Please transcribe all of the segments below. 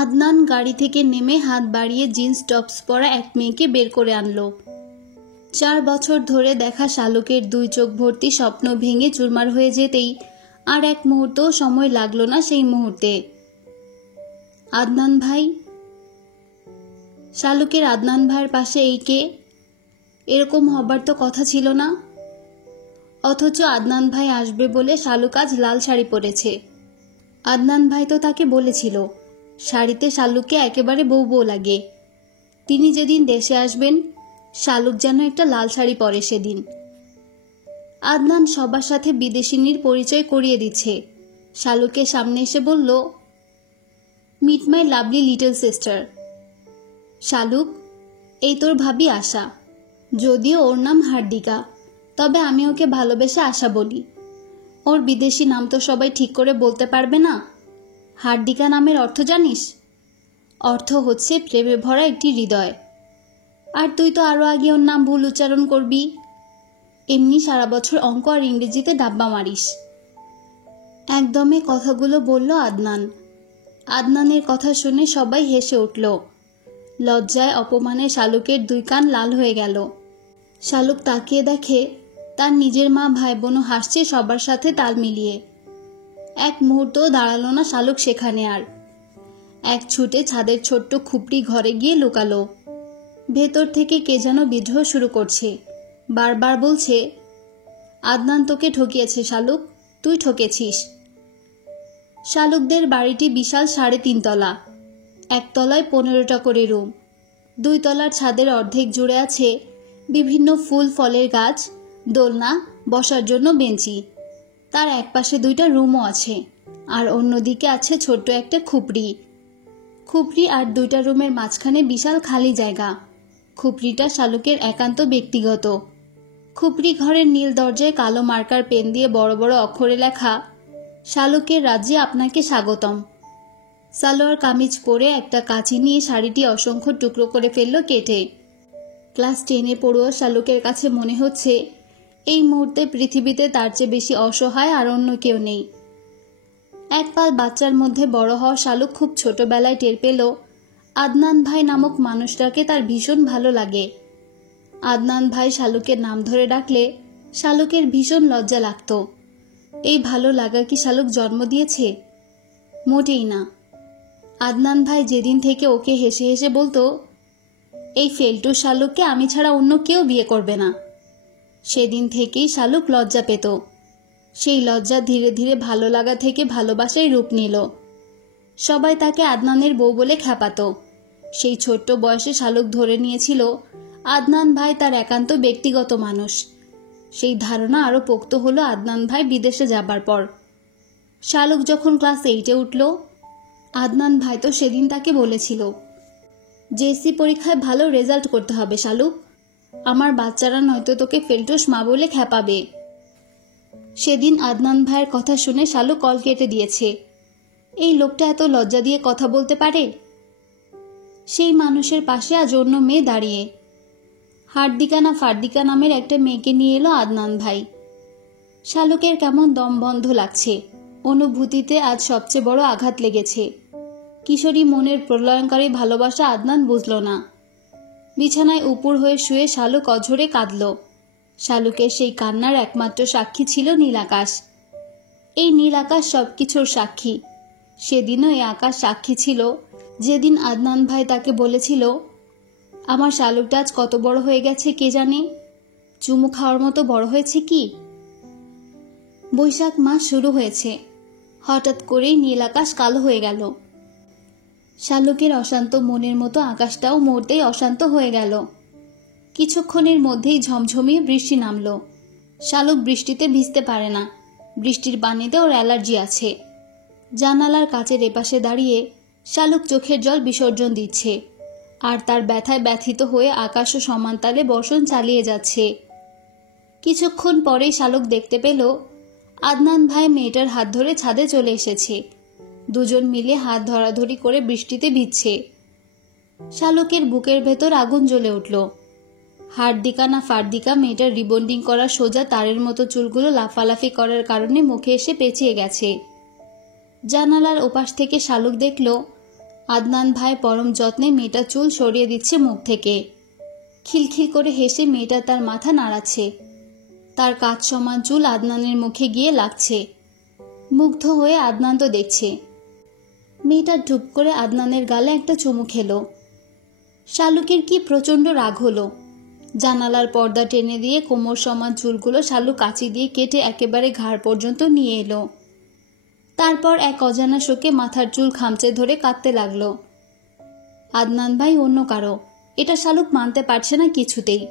আদনান গাড়ি থেকে নেমে হাত বাড়িয়ে জিন্স টপস পরা এক মেয়েকে বের করে আনলো। 4 বছর ধরে দেখা শালুকের 2 চোখ ভর্তি স্বপ্ন ভেঙে চুরমার হয়ে যেতেই আর এক মুহূর্তও সময় লাগলো না সেই মুহূর্তে। আদনান ভাই। শালুকের আদনান ভাইয়ের পাশে এই কে? এরকম হবার তো কথা ছিল না। অথচ আদনান ভাই আসবে বলে শালুক আজ লাল শাড়ি পরেছে। আদনান ভাই তো তাকে বলেছিল শাড়িতে শালুককে একেবারে বউ বউ লাগে। তিনি যেদিন দেশে আসবেন শালুক যেন একটা লাল শাড়ি পরে সেদিন। আদনান সবার সাথে বিদেশিনীর পরিচয় করিয়ে দিচ্ছে। শালুকের সামনে এসে বলল, meet my lovely little sister. Shaluk, এই তোর ভাবি আশা, যদিও ওর নাম হার্দিকা, তবে আমি ওকে ভালোবেসে আশা বলি। ওর বিদেশি নাম তো সবাই ঠিক করে বলতে পারবে না। হার্দিকা নামের অর্থ জানিস? অর্থ হচ্ছে প্রেমে ভরা একটি হৃদয়। আর তুই তো আরো আগে ওর নাম ভুল উচ্চারণ করবি। এমনি সারা বছর অঙ্ক আর ইংরেজিতে ডাব্বা মারিস। একদমে কথাগুলো বলল আদনান। আদনানের কথা শুনে সবাই হেসে উঠল। লজ্জায় অপমানে শালুকের 2 কান লাল হয়ে গেল। শালুক তাকিয়ে দেখে তার নিজের মা ভাই বোনও হাসছে সবার সাথে তাল মিলিয়ে। এক মুহূর্তও দাঁড়ালো না শালুক সেখানে আর। এক ছুটে ছাদের ছোট্ট খুপড়ি ঘরে গিয়ে লুকালো। ভেতর থেকে কে যেন বিদ্রোহ শুরু করছে, বারবার বলছে, আদনান তোকে ঠকিয়েছে শালুক, তুই ঠকেছিস। শালুকদের বাড়িটি বিশাল 3.5 তলা। 1 তলায় 15টা করে রুম। 2 তলার ছাদের অর্ধেক জুড়ে আছে বিভিন্ন ফুল ফলের গাছ, দোলনা, বসার জন্য বেঞ্চি। তার এক পাশে 2টা রুমও আছে, আর অন্যদিকে আছে ছোট্ট একটা খুপড়ি। খুপড়ি আর 2টা রুমের মাঝখানে বিশাল খালি জায়গা। খুপড়িটা শালুকের একান্ত ব্যক্তিগত। খুপড়ি ঘরের নীল দরজায় কালো মার্কার পেন দিয়ে বড় বড় অক্ষরে লেখা, শালুকের রাজ্যে আপনাকে স্বাগতম। সালোয়ার কামিজ পরে একটা কাঁচি নিয়ে শাড়িটি অসংখ্য টুকরো করে ফেলল কেটে। ক্লাস 10-এ পড়ুয়া শালুকের কাছে মনে হচ্ছে এই মুহূর্তে পৃথিবীতে তার চেয়ে বেশি অসহায় আর অন্য কেউ নেই। 1 পাল বাচ্চার মধ্যে বড় হওয়া শালুক খুব ছোটবেলায় টের পেল আদনান ভাই নামক মানুষটাকে তার ভীষণ ভালো লাগে। আদনান ভাই শালুকের নাম ধরে ডাকলে শালুকের ভীষণ লজ্জা লাগত। এই ভালো লাগা কি শালুক জন্ম দিয়েছে? মোটেই না। আদনান ভাই যেদিন থেকে ওকে হেসে হেসে বলতো, এই ফেলটু শালুককে আমি ছাড়া অন্য কেউ বিয়ে করবে না, সেদিন থেকেই শালুক লজ্জা পেত। সেই লজ্জা ধীরে ধীরে ভালো লাগা থেকে ভালোবাসায় রূপ নিল। সবাই তাকে আদনানের বউ বলে খ্যাপাতো। সেই ছোট্ট বয়সে শালুক ধরে নিয়েছিল আদনান ভাই তার একান্ত ব্যক্তিগত মানুষ। সেই ধারণা আরো পোক্ত হলো আদনান ভাই বিদেশে যাবার পর। শালুক যখন ক্লাস 8-এ উঠল, আদনান ভাই তো সেদিন তাকে বলেছিল, জেএসসি পরীক্ষায় ভালো রেজাল্ট করতে হবে শালুক, আমার বাচ্চারা নয়তো তোকে ফেলটুস মা বলে খ্যাপাবে। সেদিন আদনান ভাইয়ের কথা শুনে শালুক কল কেটে দিয়েছে। এই লোকটা এত লজ্জা দিয়ে কথা বলতে পারে। সেই মানুষের পাশে আজ অন্য মেয়ে দাঁড়িয়ে। হার্দিকা না ফার্দিকা নামের একটা মেয়েকে নিয়ে এলো আদনান ভাই। শালুকের কেমন দম বন্ধ লাগছে। অনুভূতিতে আজ সবচেয়ে বড় আঘাত লেগেছে। কিশোরী মনের প্রলয়ঙ্কারী ভালোবাসা আদনান বুঝল না। বিছানায় উপুর হয়ে শুয়ে শালুক অঝরে কাঁদল। শালুকের সেই কান্নার একমাত্র সাক্ষী ছিল নীল আকাশ। এই নীল আকাশ সবকিছুর সাক্ষী। সেদিনও এই আকাশ সাক্ষী ছিল যেদিন আদনান ভাই তাকে বলেছিল, আমার শালুকটা আজ কত বড় হয়ে গেছে কে জানে, চুমু খাওয়ার মতো বড় হয়েছে কি। বৈশাখ মাস শুরু হয়েছে। হঠাৎ করেই নীল আকাশ কালো হয়ে গেল। শালুকের অশান্ত মনের মতো আকাশটাও মুহূর্তেই অশান্ত হয়ে গেল। কিছুক্ষণের মধ্যেই ঝমঝমিয়ে বৃষ্টি নামল। শালুক বৃষ্টিতে ভিজতে পারে না। বৃষ্টির পানিতে ওর অ্যালার্জি আছে। জানালার কাচের এপাশে দাঁড়িয়ে শালুক চোখের জল বিসর্জন দিচ্ছে, আর তার ব্যথায় ব্যথিত হয়ে আকাশও সমানতালে বর্ষণ চালিয়ে যাচ্ছে। কিছুক্ষণ পরে শালুক দেখতে পেল আদনান ভাই মেয়েটার হাত ধরে ছাদে চলে এসেছে। দুজন মিলে হাত ধরাধরি করে বৃষ্টিতে ভিজছে। শালুকের বুকের ভেতর আগুন জ্বলে উঠল। হার্দিকা না ফার্দিকা মেয়েটার রিবন্ডিং করা সোজা তারের মতো চুলগুলো লাফালাফি করার কারণে মুখে এসে পেঁচিয়ে গেছে। জানালার ওপাশ থেকে শালুক দেখল আদনান ভাই পরম যত্নে মেয়েটা চুল সরিয়ে দিচ্ছে মুখ থেকে। খিলখিল করে হেসে মেয়েটা তার মাথা নাড়াচ্ছে। তার কাঁচ সমান চুল আদনানের মুখে গিয়ে লাগছে। মুগ্ধ হয়ে আদনান তো দেখছে। মেয়েটা টুপ করে আদনানের গালে একটা চুমু খেলো। শালুকের কি প্রচণ্ড রাগ হলো। জানালার পর্দা টেনে দিয়ে কোমর সমান চুলগুলো শালুক কাঁচি দিয়ে কেটে একেবারে ঘাড় পর্যন্ত নিয়ে এলো। তারপর এক অজানা শোকে মাথার চুল খামচে ধরে কাঁদতে লাগলো। আদনান ভাই অন্য কারো, এটা শালুক মানতে পারছে না কিছুতেই।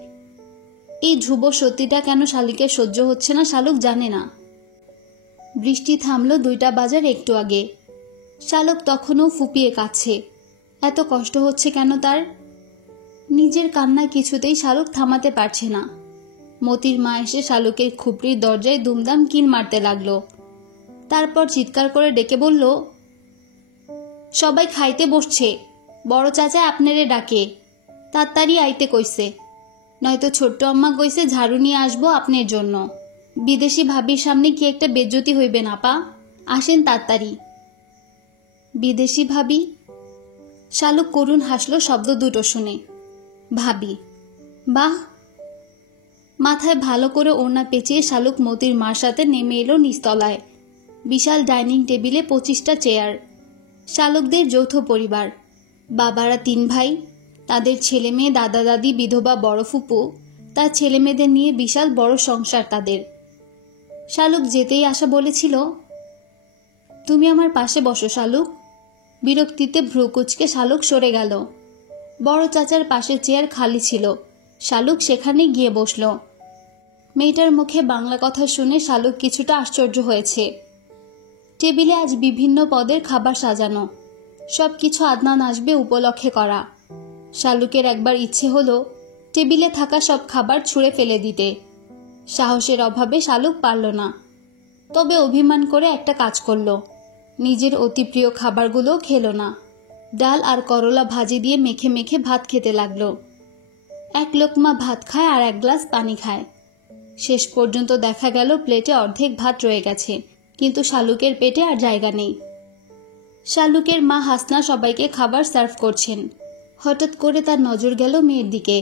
এই ধ্রুব সত্যিটা কেন শালুকের সহ্য হচ্ছে না শালুক জানে না। বৃষ্টি থামলো 2টা বাজার একটু আগে। শালুক তখনও ফুপিয়ে কাঁদছে। এত কষ্ট হচ্ছে কেন তার? নিজের কান্না কিছুতেই শালুক থামাতে পারছে না। মতির মা এসে শালুকের খুপড়ির দরজায় দুমদাম কিল মারতে লাগলো। তারপর চিৎকার করে ডেকে বলল, সবাই খাইতে বসছে, বড় চাচা আপনারে ডাকে, তাড়াতাড়ি আইতে কইছে, নয়তো ছোট্ট আম্মা কইছে ঝাড়ু নিয়ে আসবো আপনার জন্য। বিদেশি ভাবির সামনে কি একটা বেজ্জতি হইবে না পা, আসেন তাড়াতাড়ি। বিদেশি ভাবি? শালুক করুণ হাসলো শব্দ দুটো শুনে। ভাবি? বাহ। মাথায় ভালো করে ওড়না পেঁচিয়ে শালুক মতির মার সাথে নেমে এলো নিচতলায়। বিশাল ডাইনিং টেবিলে 25টা চেয়ার। শালুকদের যৌথ পরিবার। বাবারা 3 ভাই, তাদের ছেলে মেয়ে, দাদা দাদি, বিধবা বড় ফুপু, তার ছেলে মেয়েদের নিয়ে বিশাল বড় সংসার তাদের। শালুক যেতেই আশা বলেছিল, তুমি আমার পাশে বসো শালুক। বিরক্তিতে ভ্রু কুঁচকে শালুক সরে গেল। বড় চাচার পাশে চেয়ার খালি ছিল। শালুক সেখানে গিয়ে বসল। মেয়েটার মুখে বাংলা কথা শুনে শালুক কিছুটা আশ্চর্য হয়েছে। টেবিলে আজ বিভিন্ন পদের খাবার সাজানো। সবকিছু আদনান আসবে উপলক্ষে করা। শালুকের একবার ইচ্ছে হলো টেবিলে থাকা সব খাবার ছুঁড়ে ফেলে দিতে। সাহসের অভাবে শালুক পারল না। তবে অভিমান করে একটা কাজ করল, নিজের অতি প্রিয় খাবারগুলো খেলো না। ডাল আর করলা ভাজি দিয়ে মেখে মেখে ভাত খেতে লাগলো। 1 লোকমা ভাত খায় আর 1 গ্লাস পানি খায়। শেষ পর্যন্ত দেখা গেল প্লেটে অর্ধেক ভাত রয়ে গেছে, কিন্তু শালুকের পেটে আর জায়গা নেই। শালুকের মা হাসনা সবাইকে খাবার সার্ভ করছেন। হঠাৎ করে তার নজর গেল মেয়ের দিকে।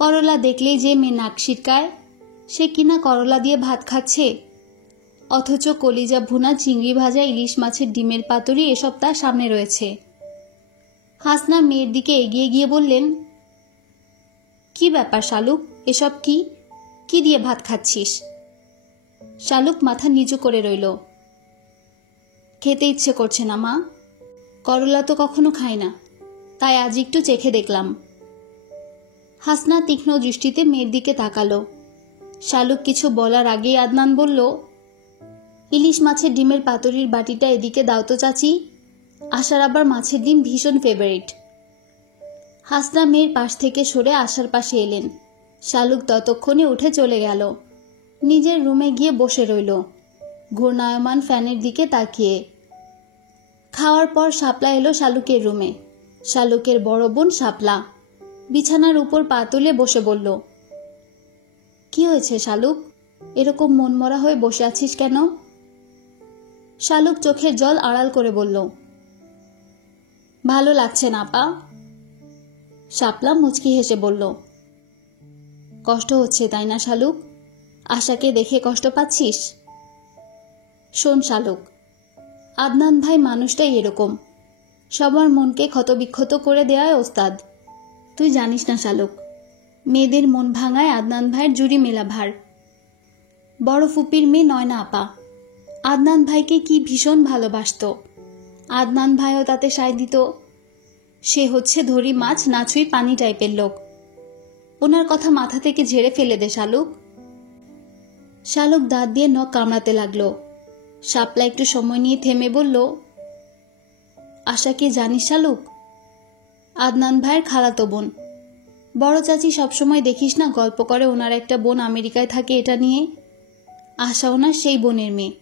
করলা দেখলেই যে মেয়ে নাক সিটকায়, সে কিনা করলা দিয়ে ভাত খাচ্ছে। অথচ কলিজা ভুনা, চিংড়ি ভাজা, ইলিশ মাছের ডিমের পাতুরি এসব তার সামনে রয়েছে। হাসনা মেয়ের দিকে এগিয়ে গিয়ে বললেন, কি ব্যাপার শালুক, এসব কি? কি দিয়ে ভাত খাচ্ছিস? শালুক মাথা নিচু করে রইল। খেতে ইচ্ছে করছে না মা, করলা তো কখনো খাই না, তাই আজ একটু চেখে দেখলাম। হাসনা তীক্ষ্ণ দৃষ্টিতে মেয়ের দিকে তাকালো। শালুক কিছু বলার আগেই আদনান বলল, ইলিশ মাছের ডিমের পাতুরির বাটিটা এদিকে দাও তো চাচি, আশার আবার মাছের ডিম ভীষণ ফেভারিট। হাসনা মেয়ের পাশ থেকে সরে আশার পাশে এলেন। শালুক ততক্ষণে উঠে চলে গেল। নিজের রুমে গিয়ে বসে রইল, ঘূর্ণায়মান ফ্যানের দিকে তাকিয়ে। খাওয়ার পর শাপলা এলো শালুকের রুমে। শালুকের বড় বোন শাপলা বিছানার উপর পা তুলে বসে বলল, কি হয়েছে শালুক, এরকম মনমরা হয়ে বসে আছিস কেন? শালুক চোখের জল আড়াল করে বলল, ভালো লাগছে না পা। শাপলা মুচকি হেসে বলল, কষ্ট হচ্ছে তাই না শালুক? আশাকে দেখে কষ্ট পাচ্ছিস? শোন শালুক, আদনান ভাই মানুষটাই এরকম, সবার মনকে ক্ষতবিক্ষত করে দেওয়ায় ওস্তাদ। তুই জানিস না শালুক, মেয়েদের মন ভাঙায় আদনান ভাইয়ের জুড়ি মেলা ভার। বড় ফুপির মেয়ে নয়না আপা আদনান ভাইকে কি ভীষণ ভালোবাসত। আদনান ভাইও তাতে সায় দিত। সে হচ্ছে ধরি মাছ না ছুঁই পানি টাইপের লোক। ওনার কথা মাথা থেকে ঝেড়ে ফেলে দে শালুক। শালুক দাঁত দিয়ে নখ কামড়াতে লাগলো। শাপলা একটু সময় নিয়ে থেমে বলল, আশাকে জানিস শালুক? আদনান ভাইয়ের খালাতো বোন। বড় চাচি সবসময় দেখিস না গল্প করে ওনার একটা বোন আমেরিকায় থাকে এটা নিয়ে। আশা ওনার সেই বোনের মেয়ে।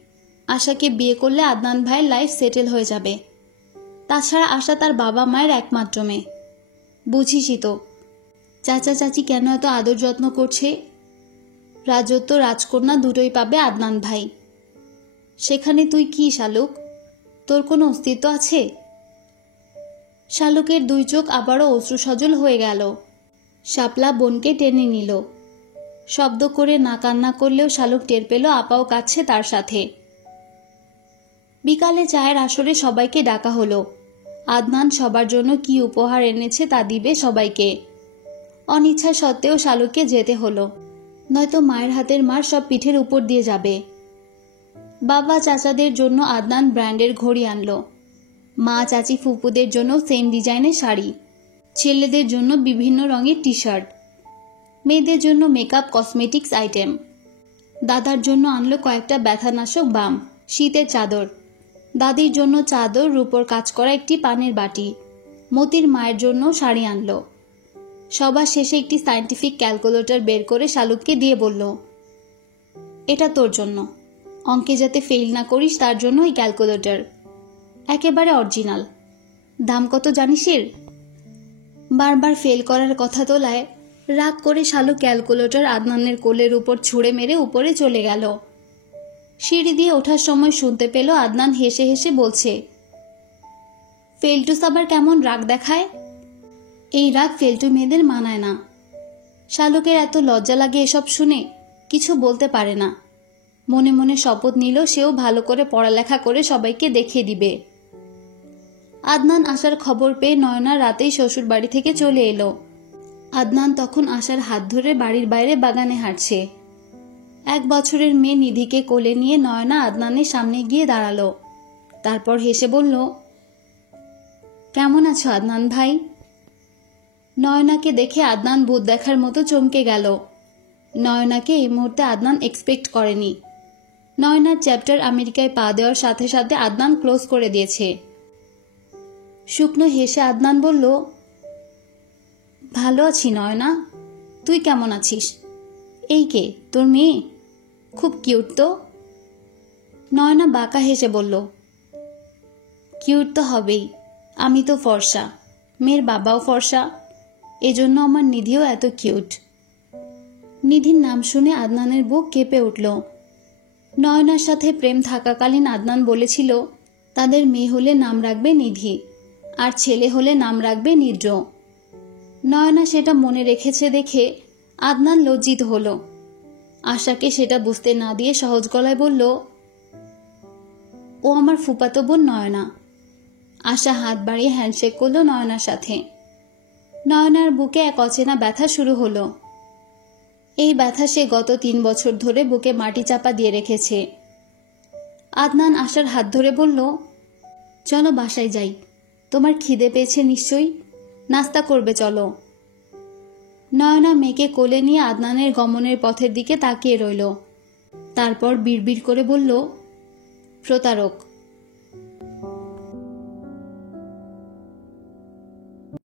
আশাকে বিয়ে করলে আদনান ভাইয়ের লাইফ সেটেল হয়ে যাবে। তাছাড়া আশা তার বাবা মায়ের একমাত্র মেয়ে। বুঝিসই তো চাচা চাচি কেন এত আদর যত্ন করছে। রাজত্ব রাজকন্যা দুটোই পাবে আদনান ভাই। সেখানে তুই কি শালুক, তোর কোনো অস্তিত্ব আছে? শালুকের দুই চোখ আবারও অশ্রুসজল হয়ে গেল। শাপলা বোনকে টেনে নিল। শব্দ করে না কান্না করলেও শালুক টের পেল আপাও কাছে তার সাথে। বিকালে চায়ের আসরে সবাইকে ডাকা হলো। আদনান সবার জন্য কি উপহার এনেছে তা দিবে সবাইকে। অনিচ্ছা সত্ত্বেও শালুককে যেতে হলো, নয়তো মায়ের হাতের মার সব পিঠের উপর দিয়ে যাবে। বাবা চাচাদের জন্য আদনান ব্র্যান্ডের ঘড়ি আনলো। মা চাচি ফুপুদের জন্য সেম ডিজাইনের শাড়ি, ছেলেদের জন্য বিভিন্ন রঙের টি শার্ট, মেয়েদের জন্য মেকআপ কসমেটিক্স আইটেম। দাদার জন্য আনলো কয়েকটা ব্যথানাশক বাম, শীতের চাদর। দাদির জন্য চাদর, রূপোর কাজ করা একটি পানের বাটি। মতির মায়ের জন্য শাড়ি আনলো। সবার শেষে একটি সায়েন্টিফিক ক্যালকুলেটর বের করে শালুককে দিয়ে বলল, এটা তোর জন্য, অঙ্কে যাতে ফেল না করিস তার জন্য এই ক্যালকুলেটর, একেবারে অরিজিনাল। দাম কত জানিস এর? বারবার ফেল করার কথা তোলায় রাগ করে শালুক ক্যালকুলেটর আদনানের কোলের উপর ছুঁড়ে মেরে উপরে চলে গেল। সিঁড়ি দিয়ে ওঠার সময় শুনতে পেল আদনান হেসে হেসে বলছে, ফেলটুস আবার কেমন রাগ দেখায়? এই রাগ ফেলটু মেয়েদের মানায় না। শালুকের এত লজ্জা লাগে এসব শুনে, কিছু বলতে পারে না। মনে মনে শপথ নিল সেও ভালো করে পড়ালেখা করে সবাইকে দেখিয়ে দিবে। আদনান আসার খবর পেয়ে নয়না রাতেই শ্বশুর বাড়ি থেকে চলে এলো। আদনান তখন আশার হাত ধরে বাড়ির বাইরে বাগানে হাঁটছে। 1 বছরের মেয়ে নিধিকে কোলে নিয়ে নয়না আদনানের সামনে গিয়ে দাঁড়ালো। তারপর হেসে বলল, কেমন আছো আদনান ভাই? নয়নাকে দেখে আদনান ভূত দেখার মতো চমকে গেল। নয়নাকে এই মুহূর্তে আদনান এক্সপেক্ট করেনি। নয়নার চ্যাপ্টার আমেরিকায় পা দেওয়ার সাথে সাথে আদনান ক্লোজ করে দিয়েছে। শুকনো হেসে আদনান বলল, ভালো আছি নয়না, তুই কেমন আছিস? এই কে, তোর মেয়ে? খুব কিউট তো। নয়না বাঁকা হেসে বলল, কিউট তো হবেই, আমি তো ফর্সা, মেয়ের বাবাও ফর্সা, এজন্য আমার নিধিও এত কিউট। নিধির নাম শুনে আদনানের বুক কেঁপে উঠল। নয়নার সাথে প্রেম থাকাকালীন আদনান বলেছিল তাদের মেয়ে হলে নাম রাখবে নিধি, আর ছেলে হলে নাম রাখবে নিদ্র। নয়না সেটা মনে রেখেছে দেখে আদনান লজ্জিত হলো। আশাকে সেটা বুঝতে না দিয়ে সহজ গলায় বলল, ও আমার ফুফাতো বোন নয়না। আশা হাত বাড়িয়ে হ্যান্ডশেক করলো নয়নার সাথে। নয়নার বুকে এক অচেনা ব্যথা শুরু হলো। এই ব্যথা সে গত 3 বছর ধরে বুকে মাটি চাপা দিয়ে রেখেছে। আদনান আশার হাত ধরে বলল, চলো বাসায় যাই, তোমার খিদে পেয়েছে নিশ্চয়ই, নাস্তা করবে চলো। নয়না মেয়েকে কোলে নিয়ে আদনানের গমনের পথের দিকে তাকিয়ে রইল। তারপর বিড়বিড় করে বলল, প্রতারক।